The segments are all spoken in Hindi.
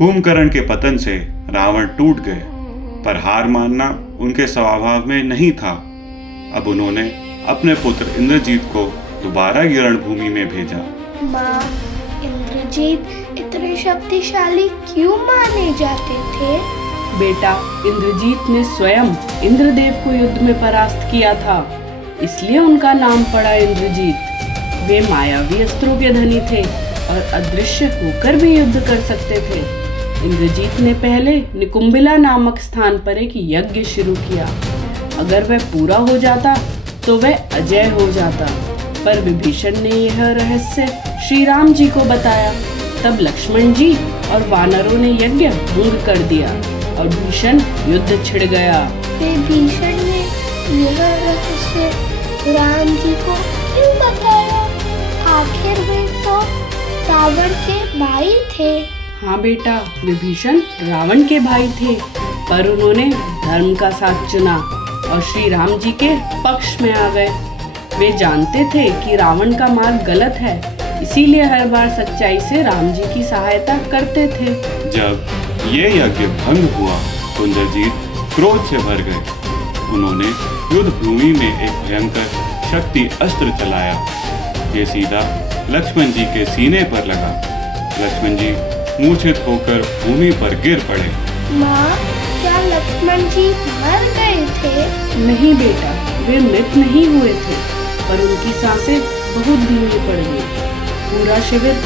कुंभकर्ण के पतन से रावण टूट गए, पर हार मानना उनके स्वभाव में नहीं था। अब उन्होंने अपने पुत्र इंद्रजीत को दोबारा गिरण भूमि में भेजा। माँ, इंद्रजीत इतने शक्तिशाली क्यों माने जाते थे? बेटा, इंद्रजीत ने स्वयं इंद्रदेव को युद्ध में परास्त किया था, इसलिए उनका नाम पड़ा इंद्रजीत। वे मायावी अस्त्रों के धनी थे और अदृश्य होकर भी युद्ध कर सकते थे। इंद्रजीत ने पहले निकुंभिला नामक स्थान पर एक यज्ञ शुरू किया। अगर वह पूरा हो जाता तो वह अजय हो जाता, पर विभीषण ने यह रहस्य श्री राम जी को बताया। तब लक्ष्मण जी और वानरों ने यज्ञ भंग कर दिया और भीषण युद्ध छिड़ गया। विभीषण ने यह रहस्य राम जी को क्यों बताया? आखिर वे तो रावण के भाई थे। हाँ बेटा, विभीषण रावण के भाई थे, पर उन्होंने धर्म का साथ चुना और श्री राम जी के पक्ष में आ गए। वे जानते थे कि रावण का मार्ग गलत है, इसीलिए हर बार सच्चाई से राम जी की सहायता करते थे। जब ये यज्ञ भंग हुआ तो इंद्रजीत क्रोध से भर गए। उन्होंने युद्ध भूमि में एक भयंकर शक्ति अस्त्र चलाया। ये सीधा लक्ष्मण जी के सीने पर लगा। लक्ष्मण जी मूर्छित होकर भूमि पर गिर पड़े। माँ, क्या लक्ष्मण जी मर गए थे? नहीं बेटा, वे मृत नहीं हुए थे, पर उनकी सांसें बहुत धीमी पड़ गई। पूरा शिविर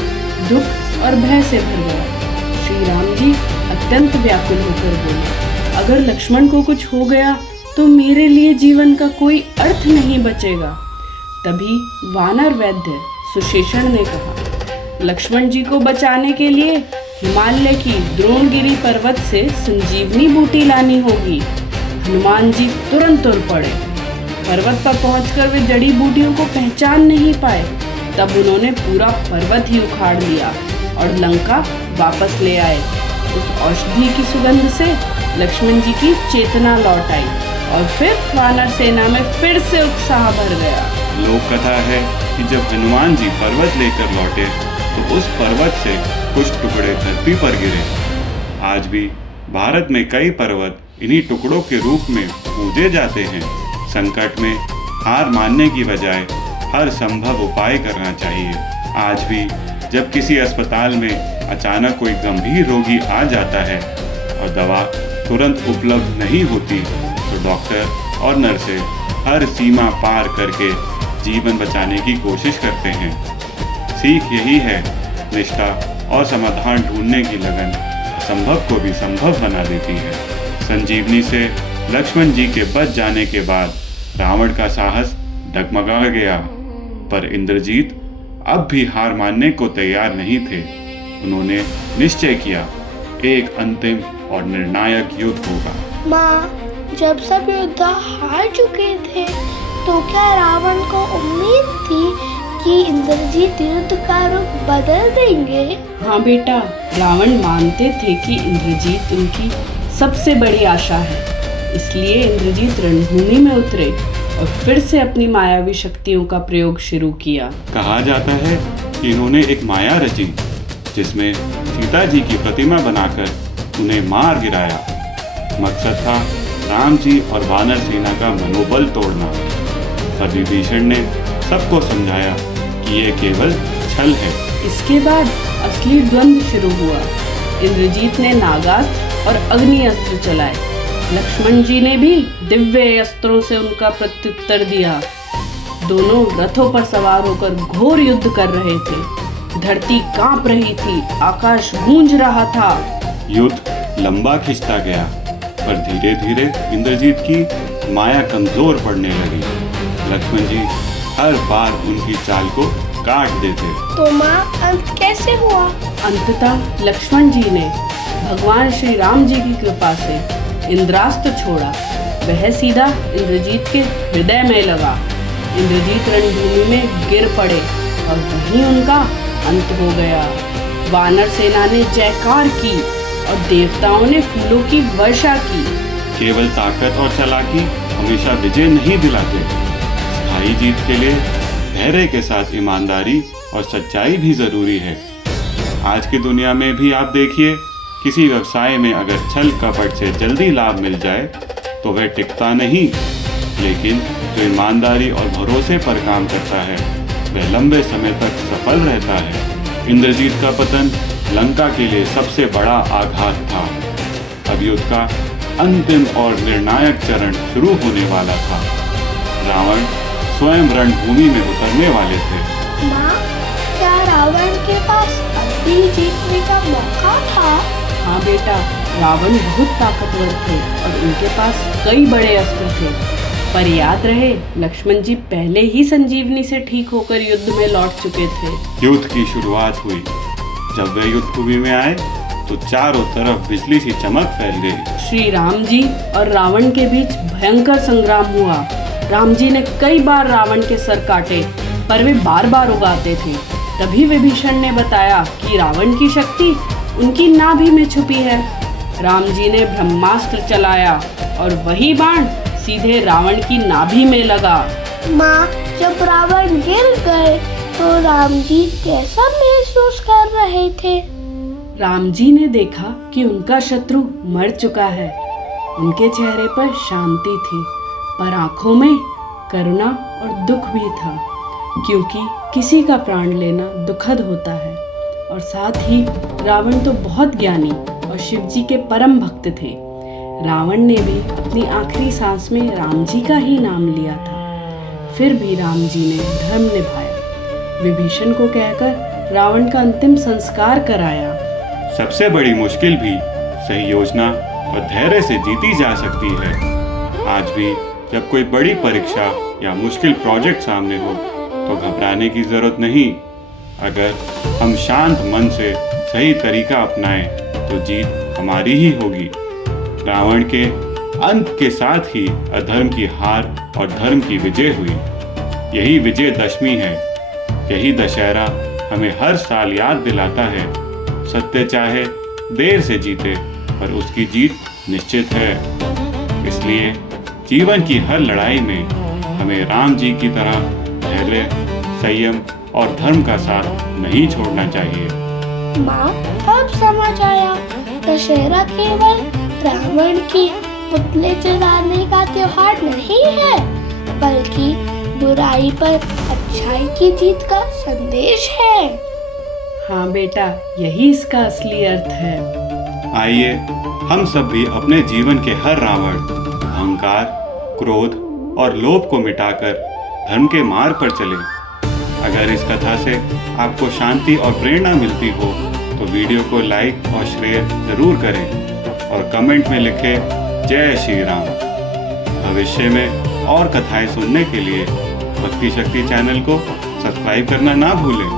दुख और भय से भर गया। श्री राम जी अत्यंत व्याकुल होकर बोले, अगर लक्ष्मण को कुछ हो गया तो मेरे लिए जीवन का कोई अर्थ नहीं बचेगा। तभी वानर वैद्य सुशेषण ने कहा, लक्ष्मण जी को बचाने के लिए हिमालय की द्रोणगिरी पर्वत से संजीवनी बूटी लानी होगी। हनुमान जी तुरंत तुर पड़े। पर्वत पर पहुंचकर वे जड़ी बूटियों को पहचान नहीं पाए। तब उन्होंने पूरा पर्वत ही उखाड़ लिया और लंका वापस ले आए। उस औषधि की सुगंध से लक्ष्मण जी की चेतना लौट आई और फिर वानर सेना में फिर से उत्साह भर गया। लोक कथा है कि जब हनुमान जी पर्वत लेकर लौटे तो उस पर्वत से कुछ टुकड़े धरती पर गिरे। आज भी भारत में कई पर्वत इन्हीं टुकड़ों के रूप में पूजे जाते हैं। संकट में हार मानने की बजाय हर संभव उपाय करना चाहिए। आज भी जब किसी अस्पताल में अचानक कोई गंभीर रोगी आ जाता है और दवा तुरंत उपलब्ध नहीं होती तो डॉक्टर और नर्सें हर सीमा पार करके जीवन बचाने की कोशिश करते हैं। सीख यही है, निष्ठा और समाधान ढूंढने की लगन असंभव को भी संभव बना देती है। संजीवनी से लक्ष्मण जी के बच जाने के बाद रावण का साहस डगमगा गया, पर इंद्रजीत अब भी हार मानने को तैयार नहीं थे। उन्होंने निश्चय किया, एक अंतिम और निर्णायक युद्ध होगा। माँ, जब सब योद्धा हार चुके थे तो क्या रावण को उम्मीद थी कि इंद्रजीत युद्ध का रुख बदल देंगे? हाँ बेटा, रावण मानते थे कि इंद्रजीत उनकी सबसे बड़ी आशा है, इसलिए इंद्रजीत रणभूमि में उतरे और फिर से अपनी मायावी शक्तियों का प्रयोग शुरू किया। कहा जाता है कि इन्होंने एक माया रची जिसमें सीता जी की प्रतिमा बनाकर उन्हें मार गिराया। मकसद था राम जी और वानर सेना का मनोबल तोड़ना। पर विभीषण ने सबको समझाया कि ये केवल छल है। इसके बाद असली द्वंद्व शुरू हुआ। इंद्रजीत ने नागास्त्र और अग्नि अस्त्र चलाए। लक्ष्मण जी ने भी दिव्य अस्त्रों से उनका प्रत्युत्तर दिया। दोनों रथों पर सवार होकर घोर युद्ध कर रहे थे। धरती कांप रही थी, आकाश गूंज रहा था। युद्ध लंबा खिंचता गया, पर धीरे धीरे इंद्रजीत की माया कमजोर पड़ने लगी। लक्ष्मण जी हर बार उनकी चाल को काट देते। तो माँ, अंत कैसे हुआ? अंततः लक्ष्मण जी ने भगवान श्री राम जी की कृपा से इंद्रास्त्र छोड़ा। वह सीधा इंद्रजीत के हृदय में लगा। इंद्रजीत रणभूमि में गिर पड़े और वहीं उनका अंत हो गया। वानर सेना ने जयकार की और देवताओं ने फूलों की वर्षा की। केवल ताकत और चालाकी हमेशा विजय नहीं दिलाते। स्थायी जीत के लिए धैर्य के साथ ईमानदारी और सच्चाई भी जरूरी है। आज की दुनिया में भी आप देखिए किसी व्यवसाय में अगर छल कपट से जल्दी लाभ मिल जाए तो वह टिकता नहीं, लेकिन जो ईमानदारी और भरोसे पर काम करता है वह लंबे समय तक सफल रहता है। इंद्रजीत का पतन लंका के लिए सबसे बड़ा आघात था। अब युद्ध का अंतिम और निर्णायक चरण शुरू होने वाला था। रावण स्वयं रणभूमि में उतरने वाले थे। माँ, क्या रावण के पास अभी जीतने का मौका था? हाँ बेटा, रावण बहुत ताकतवर थे और उनके पास कई बड़े अस्त्र थे। पर याद रहे, लक्ष्मण जी पहले ही संजीवनी से ठीक होकर युद्ध में लौट चुके थे। युद्ध की शुरुआत हुई। जब वे युद्ध भूमि में आए तो चारों तरफ बिजली सी चमक फैल गई। श्री राम जी और रावण के बीच भयंकर संग्राम हुआ। राम जी ने कई बार रावण के सर काटे, पर वे बार बार उगाते थे। तभी विभीषण ने बताया कि रावण की शक्ति उनकी नाभि में छुपी है। राम जी ने ब्रह्मास्त्र चलाया और वही बाण सीधे रावण की नाभि में लगा। माँ, जब रावण गिर गए तो राम जी कैसा महसूस कर रहे थे? राम जी ने देखा कि उनका शत्रु मर चुका है। उनके चेहरे पर शांति थी, पर आंखों में करुणा और दुख भी था, क्योंकि किसी का प्राण लेना दुखद होता है। और साथ ही रावण तो बहुत ज्ञानी और शिव जी के परम भक्त थे। रावण ने भी अपनी आखिरी सांस में राम जी का ही नाम लिया था। फिर भी राम जी ने धर्म निभाया, विभीषण को कहकर रावण का अंतिम संस्कार कराया। सबसे बड़ी मुश्किल भी सही योजना और धैर्य से जीती जा सकती है। आज भी जब कोई बड़ी परीक्षा या मुश्किल प्रोजेक्ट सामने हो तो घबराने की जरूरत नहीं। अगर हम शांत मन से सही तरीका अपनाएं तो जीत हमारी ही होगी। रावण के अंत के साथ ही अधर्म की हार और धर्म की विजय हुई। यही विजयदशमी है। यही दशहरा हमें हर साल याद दिलाता है, सत्य चाहे देर से जीते पर उसकी जीत निश्चित है। इसलिए जीवन की हर लड़ाई में हमें राम जी की तरह धैर्य, संयम और धर्म का साथ नहीं छोड़ना चाहिए। माँ, अब समझ आया, दशहरा केवल रावण की पुतले जलाने का त्योहार नहीं है, बल्कि बुराई पर अच्छाई की जीत का संदेश है। हाँ बेटा, यही इसका असली अर्थ है। आइए हम सब भी अपने जीवन के हर रावण, अहंकार, क्रोध और लोभ को मिटाकर धर्म के मार्ग पर चलें। अगर इस कथा से आपको शांति और प्रेरणा मिलती हो तो वीडियो को लाइक और शेयर जरूर करें और कमेंट में लिखें जय श्री राम। भविष्य में और कथाएं सुनने के लिए भक्ति शक्ति चैनल को सब्सक्राइब करना ना भूलें।